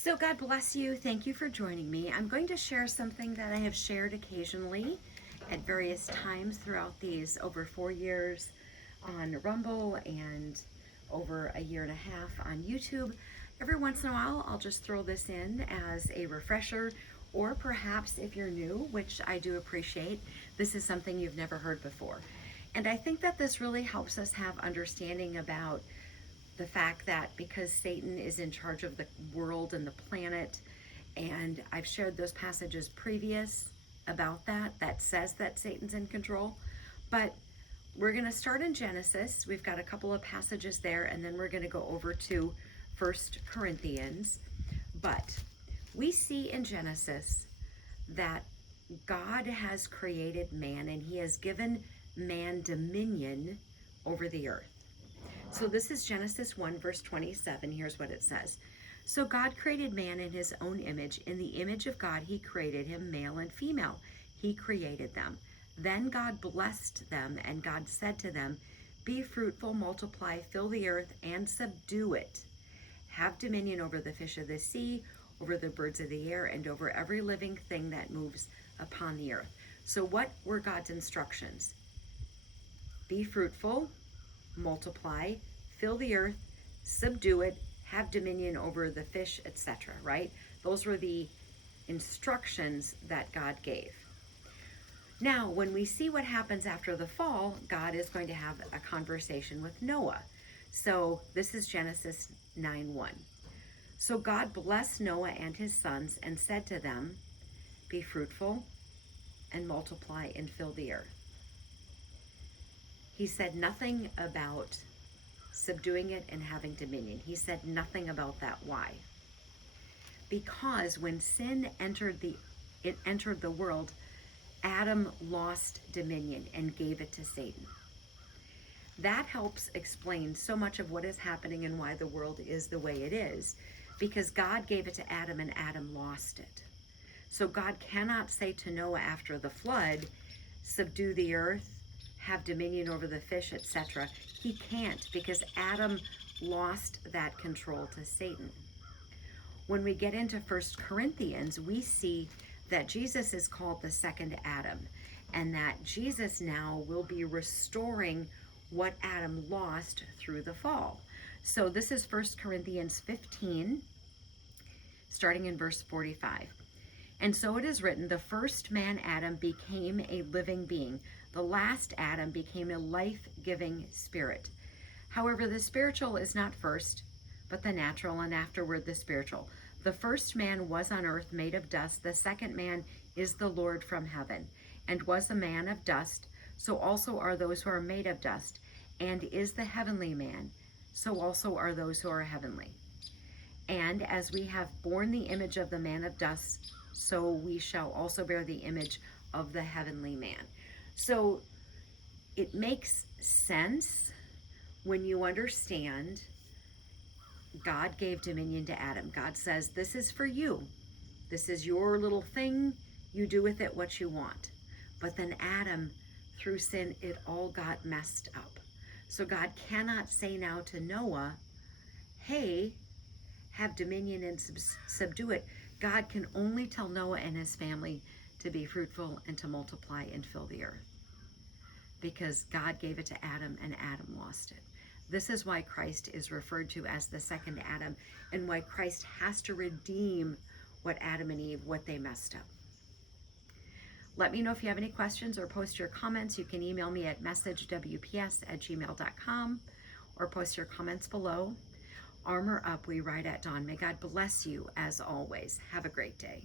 So God bless you. Thank you for joining me. I'm going to share something that I have shared occasionally at various times throughout these over 4 years on Rumble and over a year and a half on YouTube. Every once in a while, I'll just throw this in as a refresher, or perhaps if you're new, which I do appreciate, this is something you've never heard before. And I think that this really helps us have understanding about the fact that because Satan is in charge of the world and the planet, and I've shared those passages previous about that says that Satan's in control. But we're going to start in Genesis. We've got a couple of passages there, and then we're going to go over to 1 Corinthians. But we see in Genesis that God has created man, and he has given man dominion over the earth. So this is Genesis 1, verse 27. Here's what it says. So God created man in his own image. In the image of God, he created him, male and female. He created them. Then God blessed them, and God said to them, be fruitful, multiply, fill the earth, and subdue it. Have dominion over the fish of the sea, over the birds of the air, and over every living thing that moves upon the earth. So what were God's instructions? Be fruitful, multiply, fill the earth, subdue it, have dominion over the fish, etc., right? Those were the instructions that God gave. Now, when we see what happens after the fall, God is going to have a conversation with Noah. So this is Genesis 9:1. So God blessed Noah and his sons and said to them, be fruitful and multiply and fill the earth. He said nothing about subduing it and having dominion. He said nothing about that. Why? Because when sin entered the world, Adam lost dominion and gave it to Satan. That helps explain so much of what is happening and why the world is the way it is, because God gave it to Adam and Adam lost it. So God cannot say to Noah after the flood, subdue the earth, have dominion over the fish, etc. He can't, because Adam lost that control to Satan. When we get into 1 Corinthians, we see that Jesus is called the second Adam, and that Jesus now will be restoring what Adam lost through the fall. So this is 1 Corinthians 15, starting in verse 45. And so it is written, the first man, Adam, became a living being. The last Adam became a life-giving spirit. However, the spiritual is not first, but the natural, and afterward the spiritual. The first man was on earth, made of dust. The second man is the Lord from heaven, and was a man of dust. So also are those who are made of dust, and is the heavenly man. So also are those who are heavenly. And as we have borne the image of the man of dust, so we shall also bear the image of the heavenly man. So it makes sense when you understand God gave dominion to Adam. God says, this is for you. This is your little thing. You do with it what you want. But then Adam, through sin, it all got messed up. So God cannot say now to Noah, hey, have dominion and subdue it. God can only tell Noah and his family to be fruitful and to multiply and fill the earth, because God gave it to Adam and Adam lost it. This is why Christ is referred to as the second Adam, and why Christ has to redeem what Adam and Eve, what they messed up. Let me know if you have any questions or post your comments. You can email me at messagewps@gmail.com or post your comments below. Armor up, we ride at dawn. May God bless you as always. Have a great day.